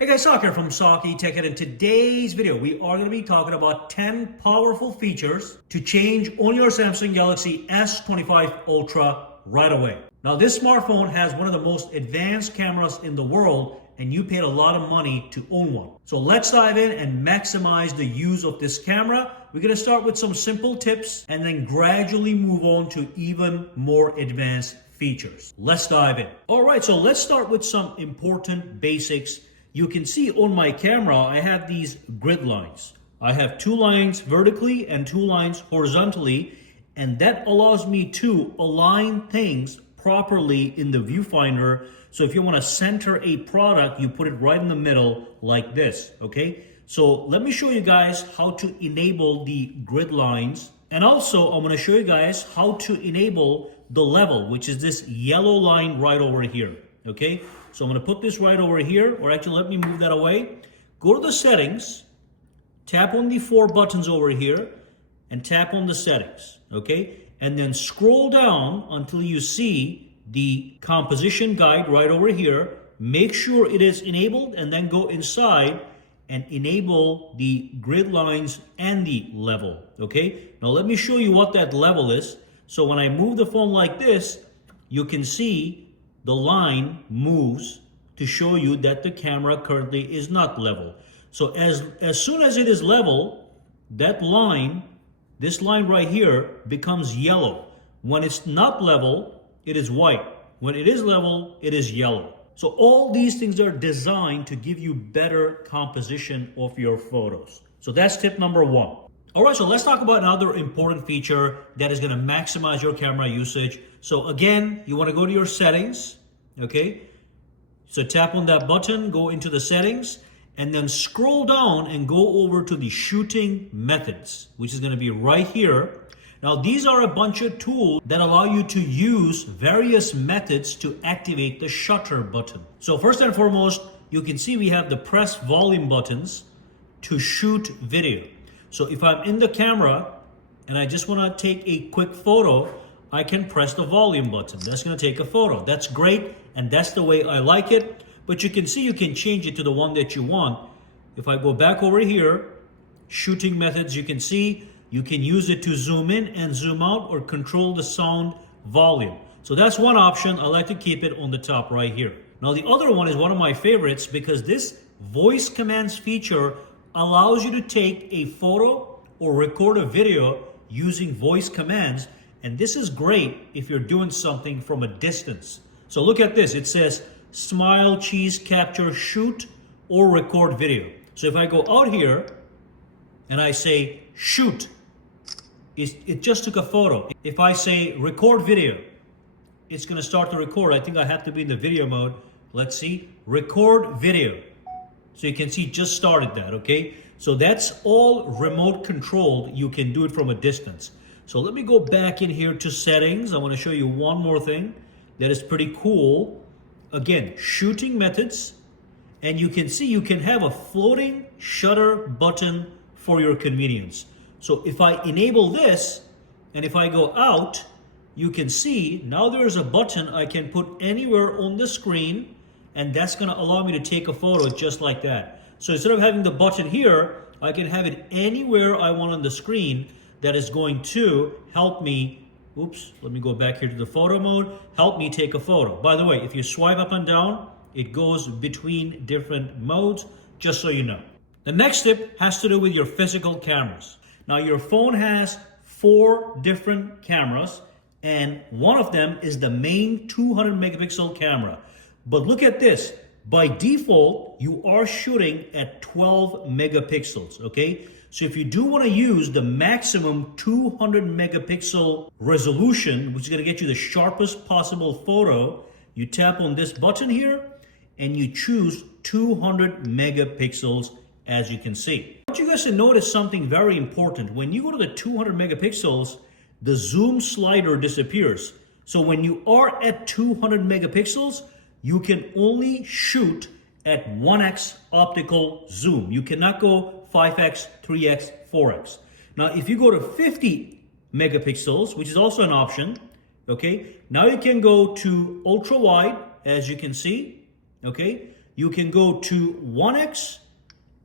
Hey guys, Sak here from sakitech, and in today's video we are going to be talking about 10 powerful features to change on your Samsung Galaxy S25 Ultra right away. Now this smartphone has one of the most advanced cameras in the world and you paid a lot of money to own one. So let's dive in and maximize the use of this camera. We're going to start with some simple tips and then gradually move on to even more advanced features. Let's dive in. Alright, so let's start with some important basics. You can see on my camera, I have these grid lines. I have 2 lines vertically and 2 lines horizontally, and that allows me to align things properly in the viewfinder. So if you want to center a product, you put it right in the middle like this, okay? So let me show you guys how to enable the grid lines. And also, I'm going to show you guys how to enable the level, which is this yellow line right over here, okay? So I'm going to put this right over here, or actually let me move that away. Go to the settings, tap on the 4 buttons over here, and tap on the settings, okay? And then scroll down until you see the composition guide right over here. Make sure it is enabled, and then go inside and enable the grid lines and the level, okay? Now let me show you what that level is. So when I move the phone like this, you can see the line moves to show you that the camera currently is not level. So as soon as it is level, that line, this line right here, becomes yellow. When it's not level, it is white. When it is level, it is yellow. So all these things are designed to give you better composition of your photos. So that's tip number 1. All right, so let's talk about another important feature that is going to maximize your camera usage. So again, you want to go to your settings, okay? So tap on that button, go into the settings, and then scroll down and go over to the shooting methods, which is going to be right here. Now, these are a bunch of tools that allow you to use various methods to activate the shutter button. So first and foremost, you can see we have the press volume buttons to shoot video. So if I'm in the camera and I just want to take a quick photo, I can press the volume button. That's going to take a photo. That's great, and that's the way I like it. But you can see you can change it to the one that you want. If I go back over here, shooting methods, you can see you can use it to zoom in and zoom out or control the sound volume. So that's one option. I like to keep it on the top right here. Now the other one is one of my favorites because this voice commands feature allows you to take a photo or record a video using voice commands. And this is great if you're doing something from a distance. So look at this. It says smile, cheese, capture, shoot, or record video. So if I go out here and I say shoot, it just took a photo. If I say record video, it's going to start to record. I think I have to be in the video mode. Let's see. Record video. So you can see just started that, okay? So that's all remote controlled. You can do it from a distance. So let me go back in here to settings. I want to show you one more thing that is pretty cool. Again, shooting methods. And you can see you can have a floating shutter button for your convenience. So if I enable this and if I go out, you can see now there's a button I can put anywhere on the screen, and that's going to allow me to take a photo just like that. So instead of having the button here, I can have it anywhere I want on the screen. That is going to help me, oops, let me go back here to the photo mode, help me take a photo. By the way, if you swipe up and down, it goes between different modes, just so you know. The next tip has to do with your physical cameras. Now your phone has 4 different cameras, and one of them is the main 200 megapixel camera. But look at this, by default, you are shooting at 12 megapixels, okay? So if you do want to use the maximum 200 megapixel resolution, which is going to get you the sharpest possible photo, you tap on this button here and you choose 200 megapixels, as you can see. I want you guys to notice something very important. When you go to the 200 megapixels, the zoom slider disappears. So when you are at 200 megapixels, you can only shoot at 1x optical zoom. You cannot go 5x, 3x, 4x. Now, if you go to 50 megapixels, which is also an option, okay, now you can go to ultra wide, as you can see, okay. you can go to 1x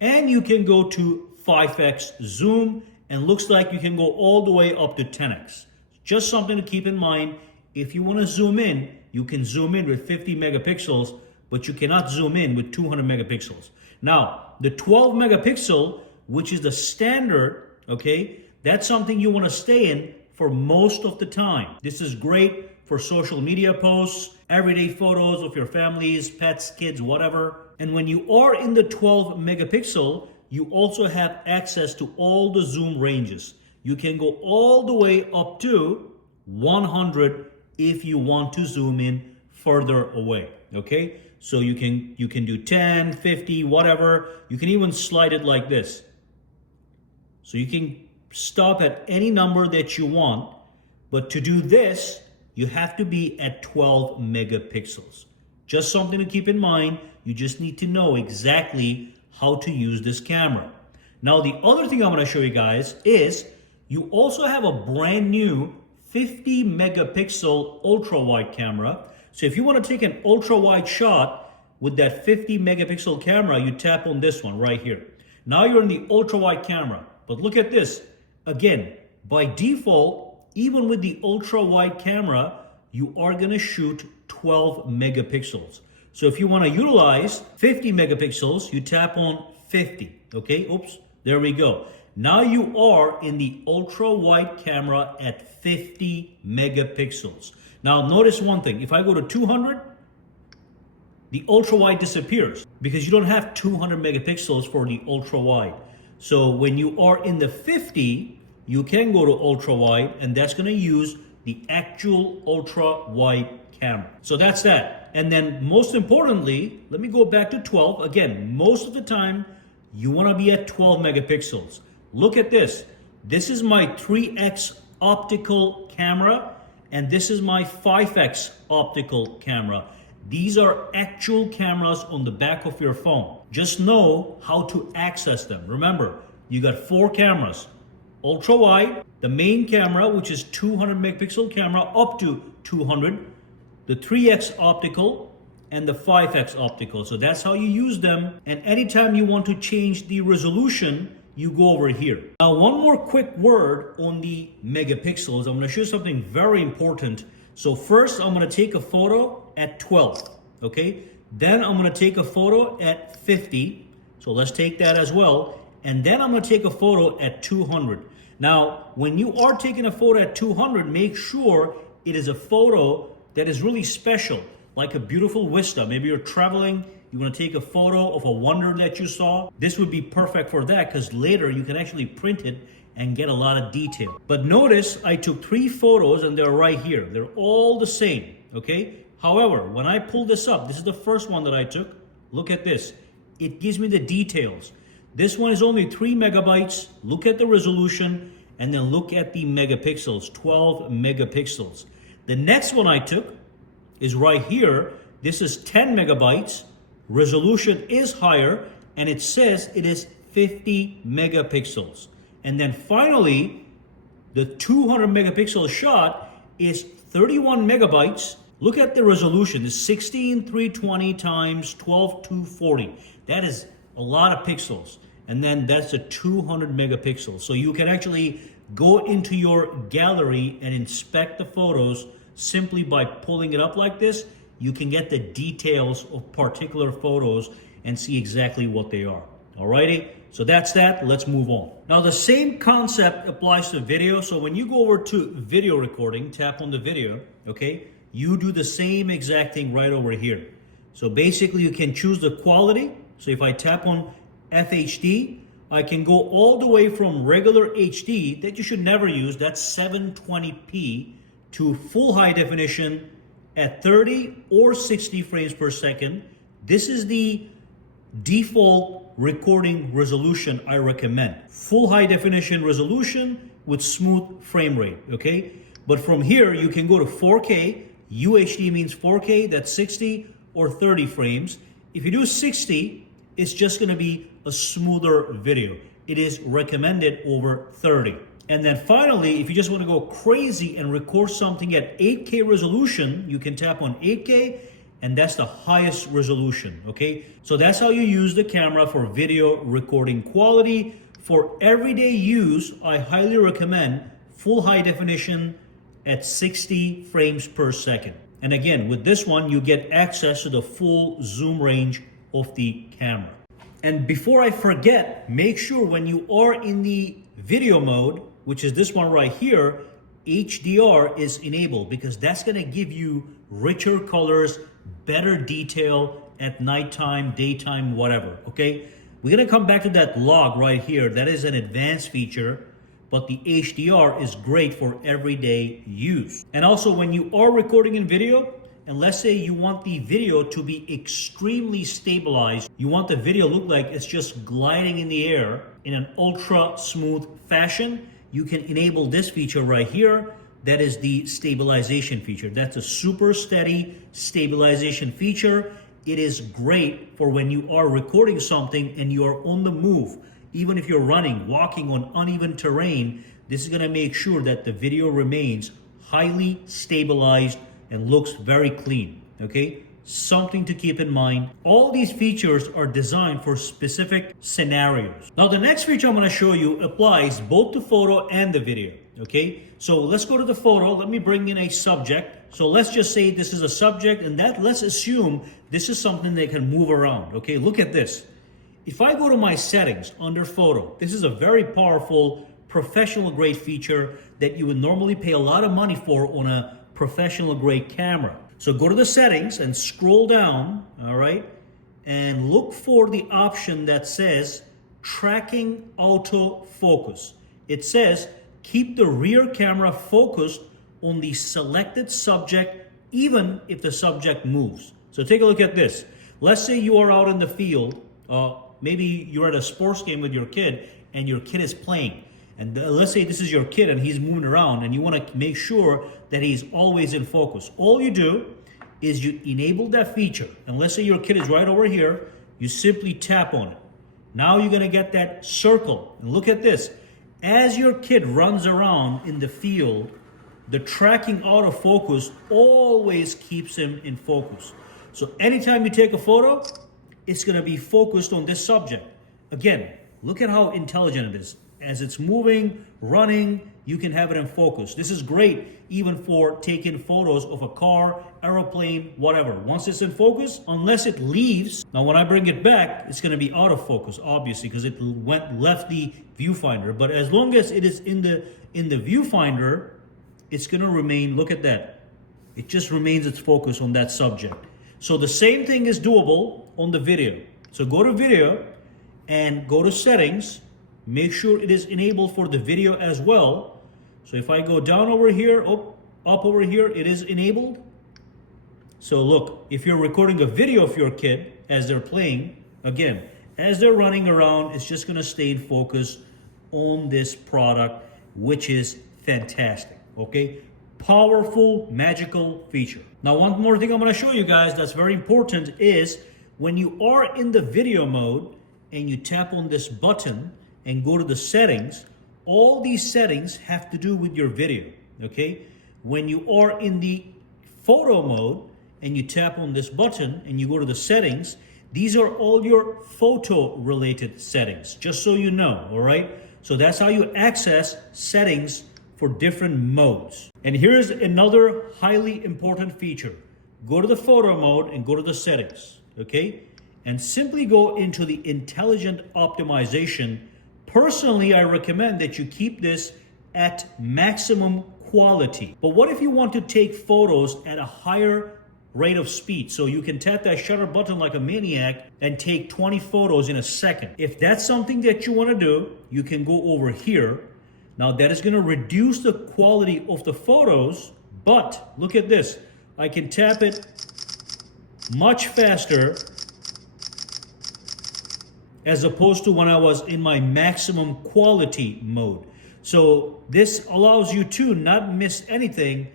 and you can go to 5x zoom, and looks like you can go all the way up to 10x. Just something to keep in mind. If you want to zoom in, you can zoom in with 50 megapixels, but you cannot zoom in with 200 megapixels. Now, the 12 megapixel, which is the standard, okay, that's something you want to stay in for most of the time. This is great for social media posts, everyday photos of your families, pets, kids, whatever. And when you are in the 12 megapixel, you also have access to all the zoom ranges. You can go all the way up to 100 if you want to zoom in further away, okay? So you can do 10, 50, whatever. You can even slide it like this. So you can stop at any number that you want, but to do this, you have to be at 12 megapixels. Just something to keep in mind. You just need to know exactly how to use this camera. Now, the other thing I'm going to show you guys is you also have a brand new 50 megapixel ultra wide camera. So if you want to take an ultra wide shot with that 50 megapixel camera, you tap on this one right here. Now you're in the ultra wide camera. But look at this. Again, by default, even with the ultra wide camera, you are going to shoot 12 megapixels. So if you want to utilize 50 megapixels, you tap on 50. Okay, oops, there we go. Now you are in the ultra wide camera at 50 megapixels. Now notice one thing. If I go to 200, the ultra wide disappears because you don't have 200 megapixels for the ultra wide. So when you are in the 50, you can go to ultra wide, and that's going to use the actual ultra wide camera. So that's that. And then most importantly, let me go back to 12. Again, most of the time you want to be at 12 megapixels. Look at this. This is my 3x optical camera, and this is my 5x optical camera. These are actual cameras on the back of your phone. Just know how to access them. Remember, you got 4 cameras. Ultra wide, the main camera, which is 200 megapixel camera up to 200, the 3x optical, and the 5x optical. So that's how you use them. And anytime you want to change the resolution, you go over here. Now, one more quick word on the megapixels. I'm going to show you something very important. So first, I'm going to take a photo at 12, okay? Then I'm going to take a photo at 50. So let's take that as well. And then I'm going to take a photo at 200. Now, when you are taking a photo at 200, make sure it is a photo that is really special, like a beautiful vista. Maybe you're traveling, you want to take a photo of a wonder that you saw. This would be perfect for that because later you can actually print it and get a lot of detail. But notice I took 3 photos and they're right here. They're all the same, okay? However, when I pull this up, this is the first one that I took. Look at this. It gives me the details. This one is only 3 megabytes. Look at the resolution and then look at the megapixels, 12 megapixels. The next one I took is right here. This is 10 megabytes. Resolution is higher and it says it is 50 megapixels. And then finally, the 200 megapixel shot is 31 megabytes. Look at the resolution. It's 16320 times 12240. That is a lot of pixels. And then that's a 200 megapixels. So you can actually go into your gallery and inspect the photos simply by pulling it up like this. You can get the details of particular photos and see exactly what they are. Alrighty, so that's that. Let's move on. Now the same concept applies to video. So when you go over to video recording, tap on the video, okay? You do the same exact thing right over here. So basically you can choose the quality. So if I tap on FHD, I can go all the way from regular HD that you should never use, that's 720p, to full high definition at 30 or 60 frames per second. This is the default recording resolution I recommend. Full high definition resolution with smooth frame rate, okay? But from here, you can go to 4K. UHD means 4K, that's 60 or 30 frames. If you do 60, it's just gonna be a smoother video. It is recommended over 30. And then finally, if you just wanna go crazy and record something at 8K resolution, you can tap on 8K and that's the highest resolution, okay? So that's how you use the camera for video recording quality. For everyday use, I highly recommend full high definition at 60 frames per second. And again, with this one, you get access to the full zoom range of the camera. And before I forget, make sure when you are in the video mode, which is this one right here, HDR is enabled, because that's gonna give you richer colors, better detail at nighttime, daytime, whatever, okay? We're gonna come back to that log right here. That is an advanced feature, but the HDR is great for everyday use. And also when you are recording in video, and let's say you want the video to be extremely stabilized, you want the video to look like it's just gliding in the air in an ultra smooth fashion, you can enable this feature right here. That is the stabilization feature. That's a super steady stabilization feature. It is great for when you are recording something and you are on the move. Even if you're running, walking on uneven terrain, this is gonna make sure that the video remains highly stabilized and looks very clean, okay? Something to keep in mind. All these features are designed for specific scenarios. Now the next feature I'm gonna show you applies both to photo and the video, okay? So let's go to the photo. Let me bring in a subject. So let's just say this is a subject, and that let's assume this is something that can move around, okay? Look at this. If I go to my settings under photo, this is a very powerful professional grade feature that you would normally pay a lot of money for on a professional grade camera. So go to the settings and scroll down, all right? And look for the option that says tracking autofocus. It says keep the rear camera focused on the selected subject even if the subject moves. So take a look at this. Let's say you are out in the field, maybe you're at a sports game with your kid and your kid is playing. And let's say this is your kid and he's moving around and you want to make sure that he's always in focus. All you do is you enable that feature. And let's say your kid is right over here, you simply tap on it. Now you're gonna get that circle. And look at this. As your kid runs around in the field, the tracking autofocus always keeps him in focus. So anytime you take a photo, it's gonna be focused on this subject. Again, look at how intelligent it is. As it's moving, running, you can have it in focus. This is great even for taking photos of a car, aeroplane, whatever. Once it's in focus, unless it leaves, now when I bring it back, it's gonna be out of focus, obviously, because it left the viewfinder. But as long as it is in the viewfinder, it's gonna remain, look at that. It just remains its focus on that subject. So the same thing is doable on the video. So go to video and go to settings. Make sure it is enabled for the video as well. So if I go down over here, up over here, it is enabled. So look, if you're recording a video of your kid as they're playing, again, as they're running around, it's just gonna stay in focus on this product, which is fantastic, okay? Powerful, magical feature. Now, one more thing I'm gonna show you guys that's very important is when you are in the video mode and you tap on this button and go to the settings, all these settings have to do with your video, okay? When you are in the photo mode and you tap on this button and you go to the settings, these are all your photo related settings, just so you know, all right? So that's how you access settings for different modes. And here's another highly important feature. Go to the photo mode and go to the settings, okay? And simply go into the intelligent optimization. Personally, I recommend that you keep this at maximum quality. But what if you want to take photos at a higher rate of speed? So you can tap that shutter button like a maniac and take 20 photos in a second. If that's something that you want to do, you can go over here. Now that is going to reduce the quality of the photos, but look at this. I can tap it much faster as opposed to when I was in my maximum quality mode. So this allows you to not miss anything,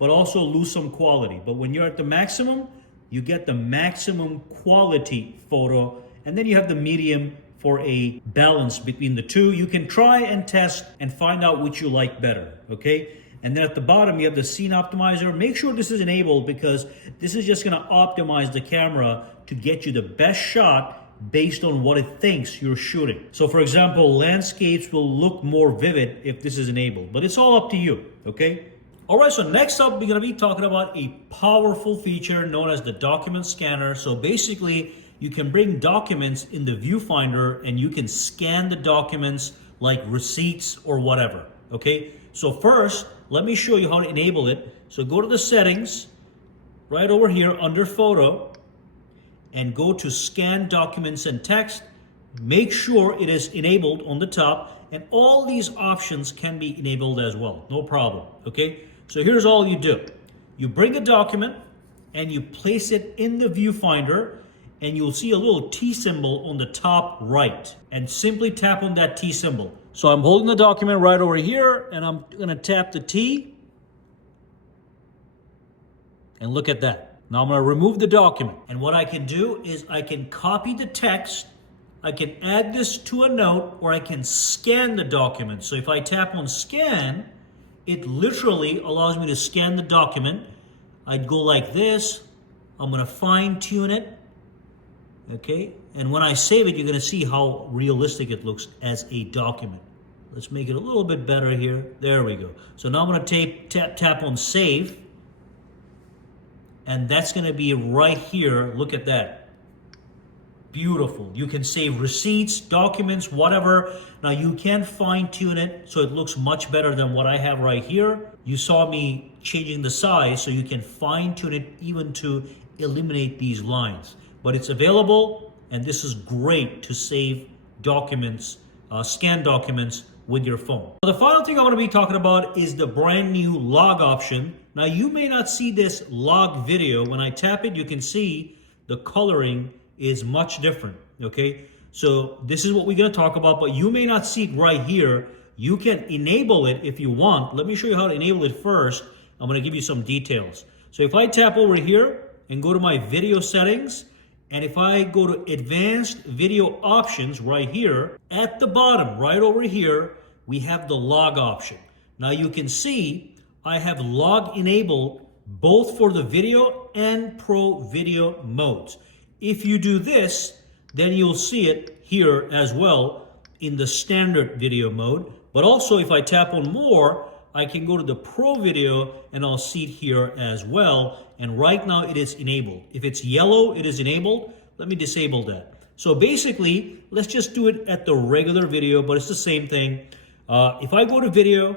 but also lose some quality. But when you're at the maximum, you get the maximum quality photo, and then you have the medium for a balance between the two. You can try and test and find out which you like better, okay? And then at the bottom, you have the scene optimizer. Make sure this is enabled because this is just gonna optimize the camera to get you the best shot based on what it thinks you're shooting. So for example, landscapes will look more vivid if this is enabled, but it's all up to you, okay? All right, so next up, we're gonna be talking about a powerful feature known as the document scanner. So basically, you can bring documents in the viewfinder and you can scan the documents like receipts or whatever, okay? So first, let me show you how to enable it. So go to the settings, right over here under photo, and go to scan documents and text. Make sure it is enabled on the top, and all these options can be enabled as well, no problem, okay? So here's all you do. You bring a document and you place it in the viewfinder, and you'll see a little T symbol on the top right, and simply tap on that T symbol. So I'm holding the document right over here, and I'm gonna tap the T, and look at that. Now I'm gonna remove the document, and what I can do is I can copy the text, I can add this to a note, or I can scan the document. So if I tap on scan, it literally allows me to scan the document. I'd go like this, I'm gonna fine tune it, okay? And when I save it, you're gonna see how realistic it looks as a document. Let's make it a little bit better here. There we go. So now I'm gonna tap on save, and that's gonna be right here. Look at that. Beautiful. You can save receipts, documents, whatever. Now you can fine tune it so it looks much better than what I have right here. You saw me changing the size, so you can fine tune it even to eliminate these lines. But it's available, and this is great to save documents, scan documents with your phone. The final thing I want to be talking about is the brand new log option. Now you may not see this log video. When I tap it, you can see the coloring is much different, okay? So this is what we're gonna talk about, but you may not see it right here. You can enable it if you want. Let me show you how to enable it first. I'm gonna give you some details. So if I tap over here and go to my video settings, and if I go to advanced video options right here, at the bottom, right over here, we have the log option. Now you can see I have log enabled both for the video and pro video modes. If you do this, then you'll see it here as well in the standard video mode. But also if I tap on more, I can go to the pro video and I'll see it here as well. And right now it is enabled. If it's yellow, it is enabled. Let me disable that. So basically, let's just do it at the regular video, but it's the same thing. If I go to video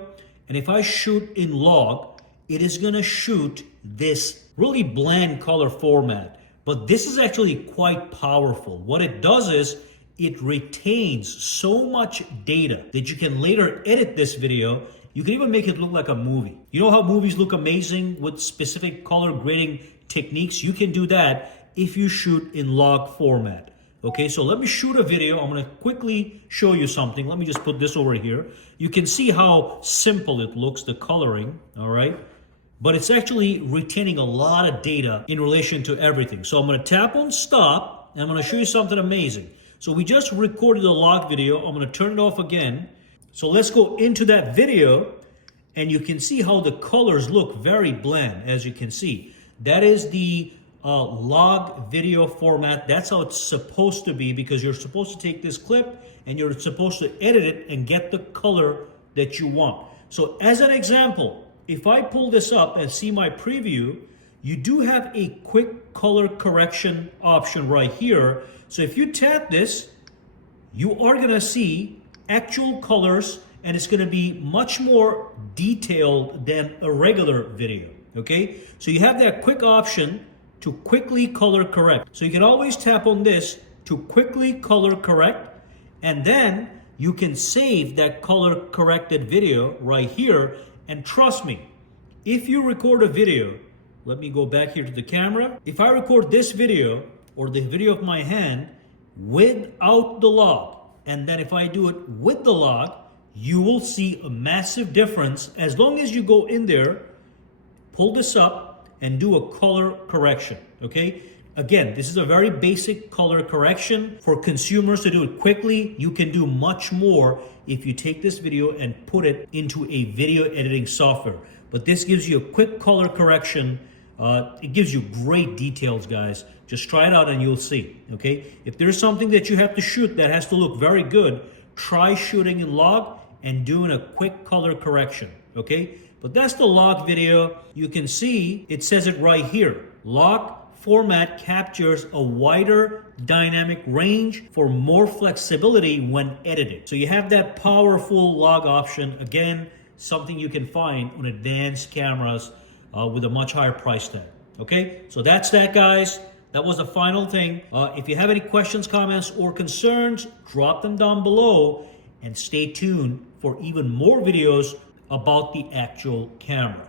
and if I shoot in log, it is gonna shoot this really bland color format. But this is actually quite powerful. What it does is it retains so much data that you can later edit this video. You can even make it look like a movie. You know how movies look amazing with specific color grading techniques? You can do that if you shoot in log format. Okay, so let me shoot a video. I'm gonna quickly show you something. Let me just put this over here. You can see how simple it looks, the coloring, all right? But it's actually retaining a lot of data in relation to everything. So I'm gonna tap on stop, and I'm gonna show you something amazing. So we just recorded a log video. I'm gonna turn it off again. So let's go into that video, and you can see how the colors look very bland, as you can see. That is the log video format. That's how it's supposed to be, because you're supposed to take this clip and you're supposed to edit it and get the color that you want. So as an example, if I pull this up and see my preview, you do have a quick color correction option right here. So if you tap this, you are gonna see actual colors, and it's gonna be much more detailed than a regular video, okay? So you have that quick option to quickly color correct. So you can always tap on this to quickly color correct, and then you can save that color corrected video right here. And trust me, if you record a video, let me go back here to the camera. If I record this video or the video of my hand without the log, and then if I do it with the log, you will see a massive difference as long as you go in there, pull this up, and do a color correction, okay? Again, this is a very basic color correction for consumers to do it quickly. You can do much more if you take this video and put it into a video editing software. But this gives you a quick color correction. It gives you great details, guys. Just try it out and you'll see, okay? If there's something that you have to shoot that has to look very good, try shooting in log and doing a quick color correction, okay? But that's the log video. You can see it says it right here. Log format captures a wider dynamic range for more flexibility when edited. So you have that powerful log option. Again, something you can find on advanced cameras with a much higher price tag. Okay, so that's that, guys. That was the final thing. If you have any questions, comments, or concerns, drop them down below and stay tuned for even more videos about the actual camera.